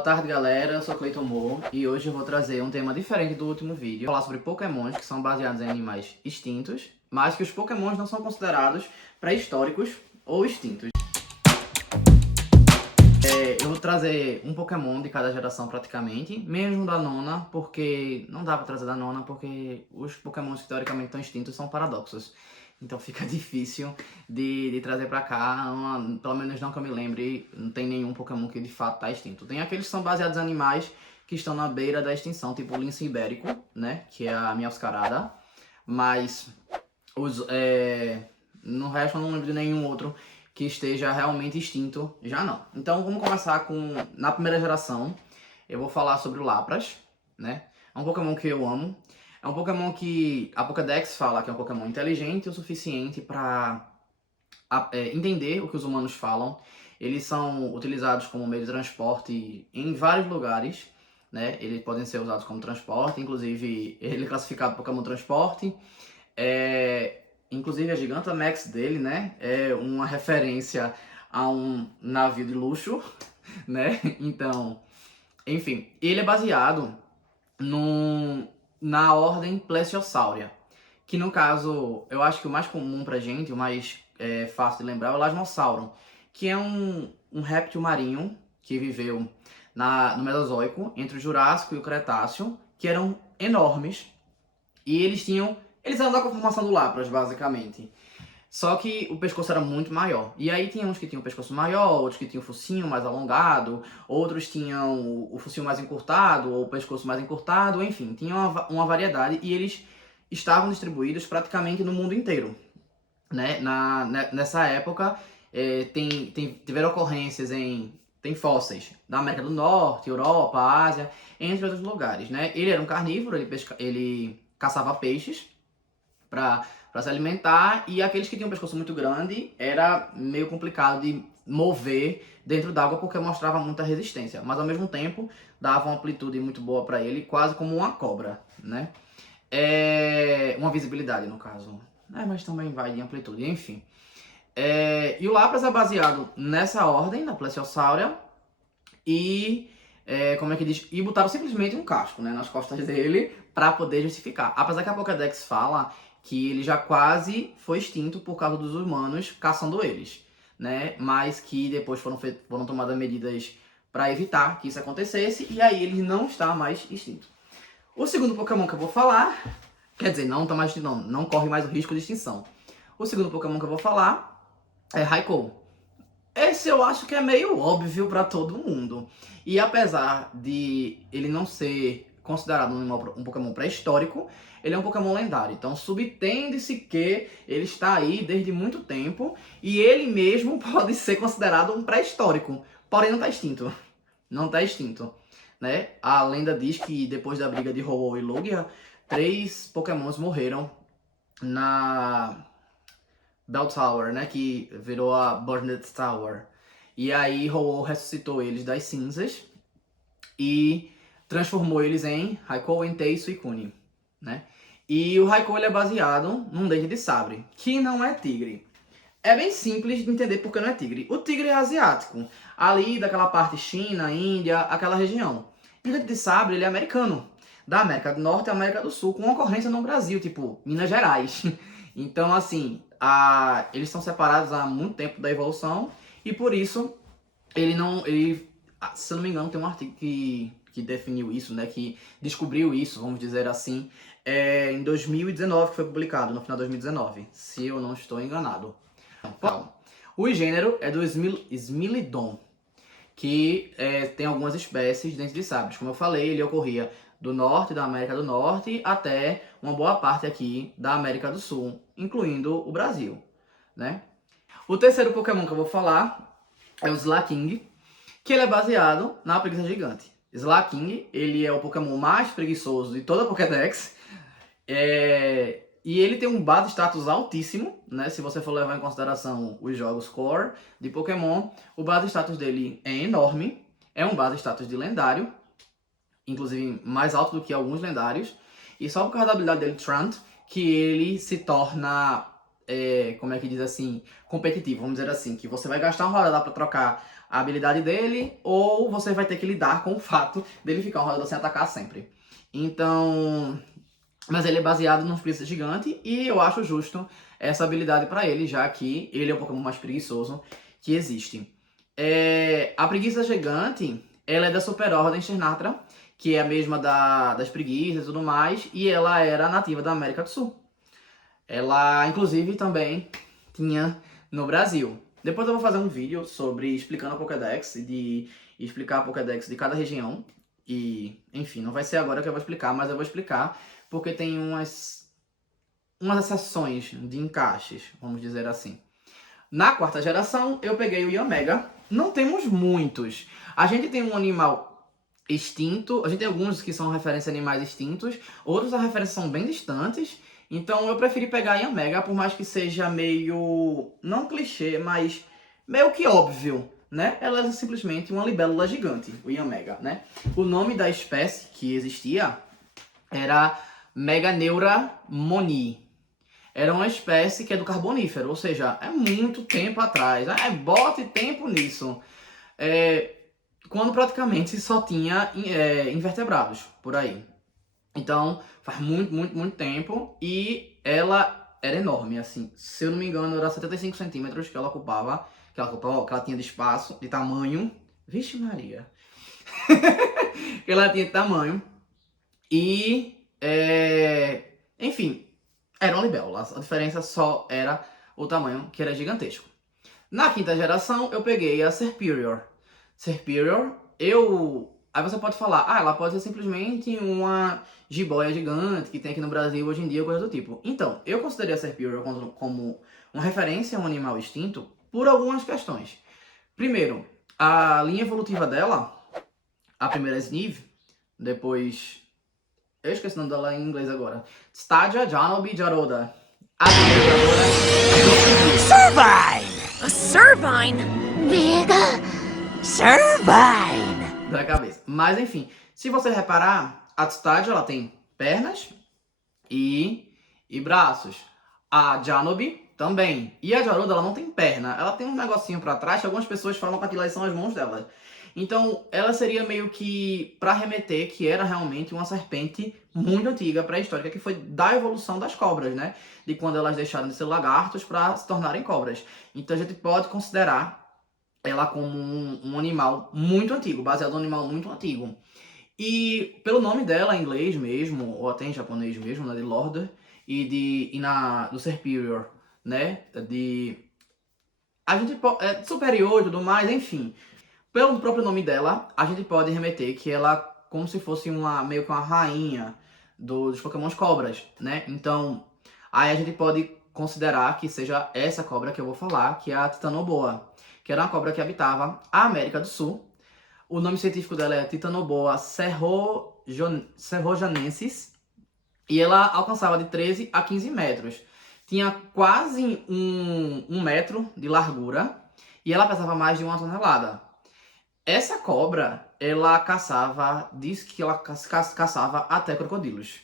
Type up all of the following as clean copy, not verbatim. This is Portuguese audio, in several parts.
Boa tarde, galera, eu sou Cleiton Moore e hoje eu vou trazer um tema diferente do último vídeo. Vou falar sobre pokémons que são baseados em animais extintos, mas que os pokémons não são considerados pré-históricos ou extintos. Eu vou trazer um pokémon de cada geração praticamente, mesmo da nona, porque não dá pra trazer da nona, porque os pokémons que teoricamente estão extintos são paradoxos. Então fica difícil de trazer pra cá, pelo menos não que eu me lembre, não tem nenhum Pokémon que de fato tá extinto. Tem aqueles que são baseados em animais que estão na beira da extinção, tipo o lince ibérico, né, que é a Meowscarada, mas no resto eu não lembro de nenhum outro que esteja realmente extinto, já não. Então vamos começar na primeira geração, eu vou falar sobre o Lapras, né, é um Pokémon que eu amo. É um Pokémon que a Pokédex fala que é um Pokémon inteligente o suficiente para entender o que os humanos falam. Eles são utilizados como meio de transporte em vários lugares, né? Eles podem ser usados como transporte, inclusive ele é classificado Pokémon transporte. Inclusive a Gigantamax dele, né? É uma referência a um navio de luxo, né? Então, enfim, ele é baseado na ordem Plesiosauria, que no caso, eu acho que o mais comum pra gente, o mais fácil de lembrar é o Elasmosauron, que é um réptil marinho que viveu no Mesozoico, entre o Jurássico e o Cretáceo, que eram enormes, e eles eram da conformação do Lapras, basicamente. Só que o pescoço era muito maior. E aí tinha uns que tinham o pescoço maior, outros que tinham o focinho mais alongado, outros tinham o focinho mais encurtado, ou o pescoço mais encurtado, enfim, tinha uma variedade e eles estavam distribuídos praticamente no mundo inteiro. Né? Nessa época, tiveram ocorrências tem fósseis da América do Norte, Europa, Ásia, entre outros lugares. Né? Ele era um carnívoro, ele caçava peixes para se alimentar, e aqueles que tinham um pescoço muito grande era meio complicado de mover dentro d'água porque mostrava muita resistência, mas ao mesmo tempo dava uma amplitude muito boa para ele, quase como uma cobra, né? Uma visibilidade no caso, mas também vai de amplitude, enfim. E o Lapras é baseado nessa ordem, na Plesiosauria, e como é que diz? E botaram simplesmente um casco, né, nas costas dele para poder justificar. Apesar que a Pokédex fala que ele já quase foi extinto por causa dos humanos caçando eles, né? Mas que depois foram tomadas medidas para evitar que isso acontecesse, e aí ele não está mais extinto. O segundo Pokémon que eu vou falar, quer dizer, não está mais extinto, não corre mais o risco de extinção. O segundo Pokémon que eu vou falar é Raikou. Esse eu acho que é meio óbvio para todo mundo. E apesar de ele não ser considerado um Pokémon pré-histórico, ele é um Pokémon lendário. Então subtende-se que ele está aí desde muito tempo e ele mesmo pode ser considerado um pré-histórico. Porém não está extinto. Não está extinto. Né? A lenda diz que depois da briga de Ho-Oh e Lugia, 3 Pokémons morreram na Bell Tower, né, que virou a Burned Tower. E aí Ho-Oh ressuscitou eles das cinzas e transformou eles em Raikou, Entei e Suicune, né? E o Raikou ele é baseado num dente de sabre, que não é tigre. É bem simples de entender porque não é tigre. O tigre é asiático, ali daquela parte China, Índia, aquela região. E o dente de sabre ele é americano, da América do Norte e América do Sul, com ocorrência no Brasil, tipo Minas Gerais. Então, assim, eles são separados há muito tempo da evolução e por isso se eu não me engano, tem um artigo que definiu isso, né, que descobriu isso, vamos dizer assim, em 2019, que foi publicado, no final de 2019, se eu não estou enganado. Calma. O gênero é do Smilodon, que tem algumas espécies dentro de sabres. Como eu falei, ele ocorria do norte da América do Norte até uma boa parte aqui da América do Sul, incluindo o Brasil, né? O terceiro Pokémon que eu vou falar é o Slaking, que ele é baseado na preguiça gigante. Slaking, ele é o Pokémon mais preguiçoso de toda a Pokédex, e ele tem um base status altíssimo, né? Se você for levar em consideração os jogos core de Pokémon, o base status dele é enorme, é um base status de lendário, inclusive mais alto do que alguns lendários, e só por causa da habilidade dele, Trant, que ele se torna como é que diz assim, competitivo, vamos dizer assim, que você vai gastar uma rodada pra trocar a habilidade dele, ou você vai ter que lidar com o fato dele ficar uma rodada sem atacar sempre. Então, mas ele é baseado no preguiça gigante e eu acho justo essa habilidade pra ele, já que ele é o Pokémon mais preguiçoso que existe. A preguiça gigante, ela é da Super Ordem Xenarthra, que é a mesma das preguiças e tudo mais, e ela era nativa da América do Sul. Ela, inclusive, também tinha no Brasil. Depois eu vou fazer um vídeo sobre explicando a Pokédex e de explicar a Pokédex de cada região. E, enfim, não vai ser agora que eu vou explicar, mas eu vou explicar porque tem umas exceções de encaixes, vamos dizer assim. Na quarta geração, eu peguei o Yanmega. Não temos muitos. A gente tem um animal extinto, a gente tem alguns que são referência a animais extintos, outros a referência são bem distantes. Então eu preferi pegar a Yanmega, por mais que seja meio, não clichê, mas meio que óbvio, né? Ela é simplesmente uma libélula gigante, o Yanmega, né? O nome da espécie que existia era Meganeura moni. Era uma espécie que é do Carbonífero, ou seja, é muito tempo atrás. Bote tempo nisso. Quando praticamente só tinha invertebrados por aí. Então, faz muito, muito, muito tempo. E ela era enorme, assim. Se eu não me engano, era 75 centímetros que ela ocupava. Que ela tinha de espaço, de tamanho. Vixe Maria. Que ela tinha de tamanho. E, enfim, era uma libélula. A diferença só era o tamanho, que era gigantesco. Na quinta geração, eu peguei a Serperior. Serperior, aí você pode falar, ela pode ser simplesmente uma jiboia gigante que tem aqui no Brasil hoje em dia, coisa do tipo. Então, eu considerei a Serperior como uma referência a um animal extinto por algumas questões. Primeiro, a linha evolutiva dela, a primeira é Sniv, depois... Eu esqueci o nome dela em inglês agora. Stadia Janobi Jaroda. A Servine! Servine? Mega Servine! Da cabeça. Mas enfim, se você reparar, a Stadia ela tem pernas e braços. A Janobi também. E a Jaroda ela não tem perna. Ela tem um negocinho pra trás que algumas pessoas falam que aquilo aí são as mãos dela. Então, ela seria meio que para remeter que era realmente uma serpente muito antiga, pré-histórica, que foi da evolução das cobras, né? De quando elas deixaram de ser lagartos para se tornarem cobras. Então, a gente pode considerar ela como um animal muito antigo, baseado num animal muito antigo. E pelo nome dela em inglês mesmo, ou até em japonês mesmo, né, de Lorder, do Serperior, né? Superior e tudo mais, enfim. Pelo próprio nome dela, a gente pode remeter que ela como se fosse meio que uma rainha dos Pokémons cobras, né? Então, aí a gente pode considerar que seja essa cobra que eu vou falar, que é a Titanoboa, que era uma cobra que habitava a América do Sul. O nome científico dela é Titanoboa serrojanensis, e ela alcançava de 13 a 15 metros. Tinha quase um metro de largura, e ela pesava mais de 1 tonelada. Essa cobra, ela diz que ela caçava até crocodilos.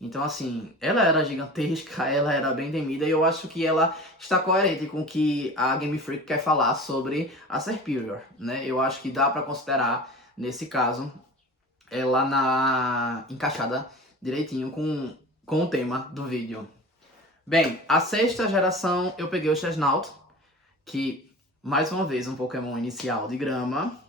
Então, assim, ela era gigantesca, ela era bem temida, e eu acho que ela está coerente com o que a Game Freak quer falar sobre a Serperior, né? Eu acho que dá para considerar, nesse caso, ela encaixada direitinho com o tema do vídeo. Bem, a sexta geração eu peguei o Chesnaught, que, mais uma vez, um Pokémon inicial de grama,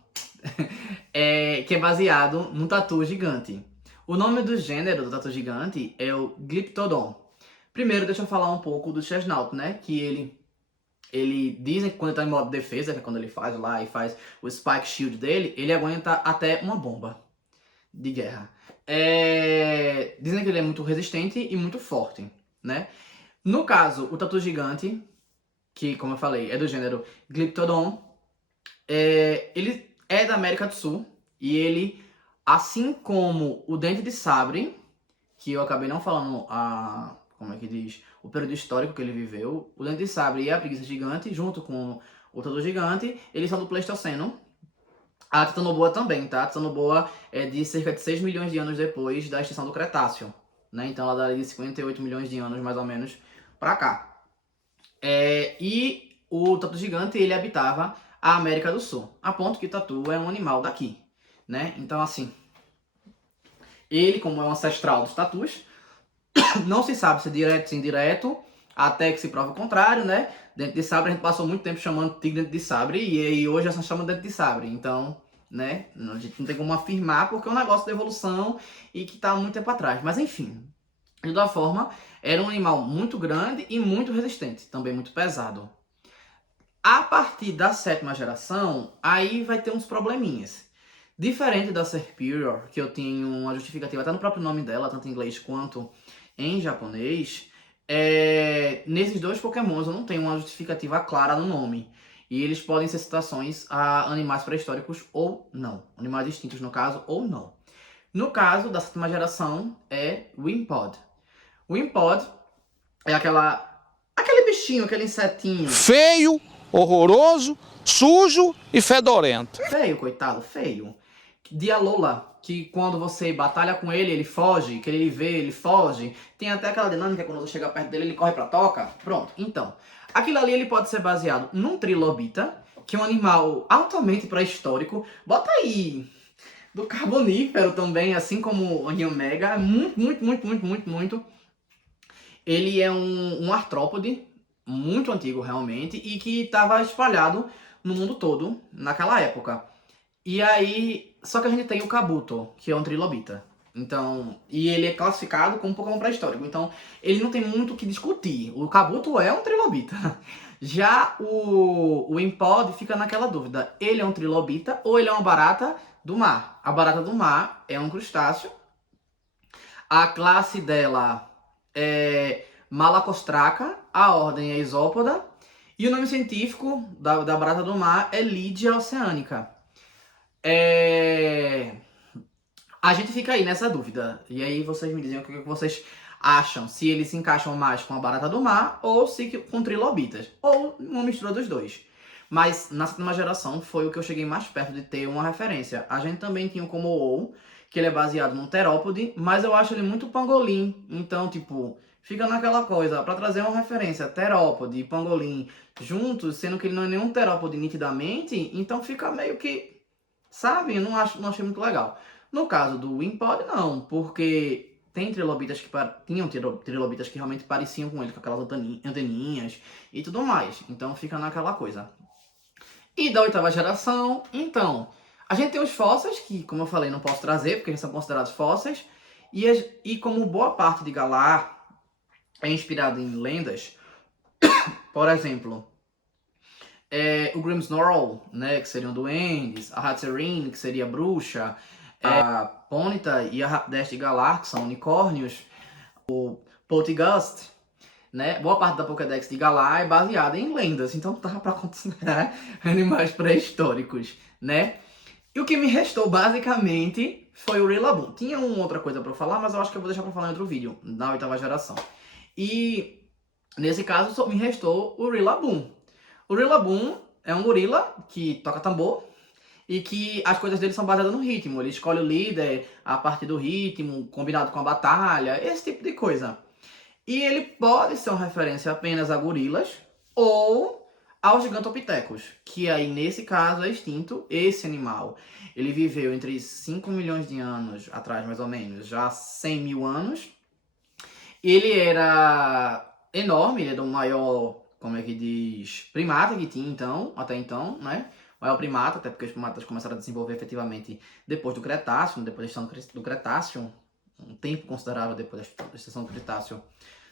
que é baseado no tatu gigante. O nome do gênero do tatu gigante é o Glyptodon. Primeiro, deixa eu falar um pouco do Chesnaught, né? Que ele dizem que quando ele tá em modo de defesa, que é quando ele faz o Spike Shield dele, ele aguenta até uma bomba de guerra. Dizem que ele é muito resistente e muito forte, né? No caso, o tatu gigante, que como eu falei, é do gênero Glyptodon, ele é da América do Sul e ele, assim como o Dente de Sabre, que eu acabei não falando como é que diz, o período histórico que ele viveu, o Dente de Sabre e a Preguiça Gigante, junto com o Tatu Gigante, eles são do Pleistoceno. A Titanoboa também, tá? A Titanoboa é de cerca de 6 milhões de anos depois da extinção do Cretáceo, né? Então ela daria de 58 milhões de anos, mais ou menos, pra cá. E o tatu gigante, ele habitava a América do Sul, a ponto que o tatu é um animal daqui, né? Então, assim, ele, como é um ancestral dos tatus, não se sabe se direto ou indireto, até que se prova o contrário, né? Dente de sabre, a gente passou muito tempo chamando tigre dente de sabre, e hoje só chama dente de sabre. Então, né? A gente não tem como afirmar, porque é um negócio de evolução e que tá há muito tempo atrás. Mas, enfim, de toda forma, era um animal muito grande e muito resistente, também muito pesado. A partir da 7ª geração, aí vai ter uns probleminhas. Diferente da Serperior, que eu tenho uma justificativa até no próprio nome dela, tanto em inglês quanto em japonês, nesses dois pokémons eu não tenho uma justificativa clara no nome. E eles podem ser citações a animais pré-históricos ou não. Animais extintos, no caso, ou não. No caso da 7ª geração, é Wimpod. Wimpod é aquele bichinho, aquele insetinho. Feio, horroroso, sujo e fedorento. Feio, coitado, feio. De Alola, que quando você batalha com ele, ele foge, que ele vê, ele foge. Tem até aquela dinâmica, quando você chega perto dele, ele corre pra toca. Pronto, então. Aquilo ali ele pode ser baseado num trilobita, que é um animal altamente pré-histórico. Bota aí, do Carbonífero também, assim como o Omega. É muito. Ele é um artrópode, muito antigo realmente, e que estava espalhado no mundo todo naquela época. E aí, só que a gente tem o Kabuto, que é um trilobita. Então, e ele é classificado como um Pokémon pré-histórico. Então, ele não tem muito o que discutir. O Kabuto é um trilobita. Já o Impod fica naquela dúvida. Ele é um trilobita ou ele é uma barata do mar? A barata do mar é um crustáceo. A classe dela é Malacostraca. A ordem é Isópoda. E o nome científico da barata do mar é Lydia oceanica. A gente fica aí nessa dúvida. E aí vocês me dizem o que vocês acham. Se eles se encaixam mais com a barata do mar ou se com trilobitas. Ou uma mistura dos dois. Mas na 7ª geração foi o que eu cheguei mais perto de ter uma referência. A gente também tinha o Kommo-o, que ele é baseado num terópode, mas eu acho ele muito pangolim. Então, tipo, fica naquela coisa, pra trazer uma referência, terópode e pangolim juntos, sendo que ele não é nenhum terópode nitidamente, então fica meio que... Sabe? Eu não achei muito legal. No caso do Wimpod, não, porque tem trilobitas que tinham trilobitas que realmente pareciam com ele, com aquelas anteninhas e tudo mais. Então fica naquela coisa. E da 8ª geração, então, a gente tem os fósseis, que como eu falei, não posso trazer, porque eles são considerados fósseis. E como boa parte de Galar é inspirado em lendas, por exemplo... o Grimmsnarl, né, que seriam duendes, a Hatterene, que seria bruxa, a Ponyta e a Rapidash de Galar, que são unicórnios, o Poltergust, né, boa parte da Pokédex de Galar é baseada em lendas, então dá pra considerar animais pré-históricos, né. E o que me restou, basicamente, foi o Rillaboom. Tinha uma outra coisa pra eu falar, mas eu acho que eu vou deixar pra falar em outro vídeo, na 8ª geração. E, nesse caso, só me restou o Rillaboom. O Rillaboom é um gorila que toca tambor e que as coisas dele são baseadas no ritmo. Ele escolhe o líder a partir do ritmo, combinado com a batalha, esse tipo de coisa. E ele pode ser uma referência apenas a gorilas ou aos gigantopithecus, que aí nesse caso é extinto esse animal. Ele viveu entre 5 milhões de anos atrás, mais ou menos, já 100 mil anos. Ele era enorme, ele é do maior... como é que diz, primata que tinha então, até então, né? O maior primata, até porque os primatas começaram a desenvolver efetivamente depois do Cretáceo, depois da extinção do Cretáceo, um tempo considerável depois da extinção do Cretáceo.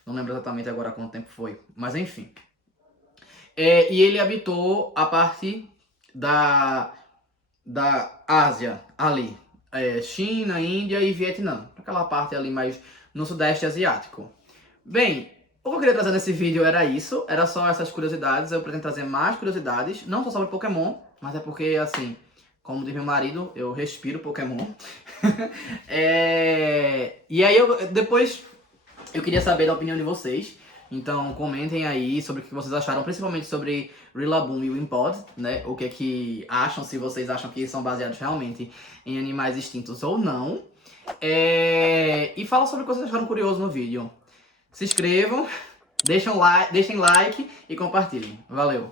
Não lembro exatamente agora quanto tempo foi, mas enfim. E ele habitou a parte da Ásia, ali. China, Índia e Vietnã. Aquela parte ali mais no Sudeste Asiático. Bem, o que eu queria trazer nesse vídeo era isso, era só essas curiosidades. Eu pretendo trazer mais curiosidades, não só sobre Pokémon, mas é porque, assim, como diz meu marido, eu respiro Pokémon. E aí, depois, eu queria saber da opinião de vocês. Então, comentem aí sobre o que vocês acharam, principalmente sobre Rillaboom e Wimpod, né? O que é que acham, se vocês acham que são baseados realmente em animais extintos ou não. E fala sobre o que vocês acharam curioso no vídeo. Se inscrevam Deixem like e compartilhem. Valeu!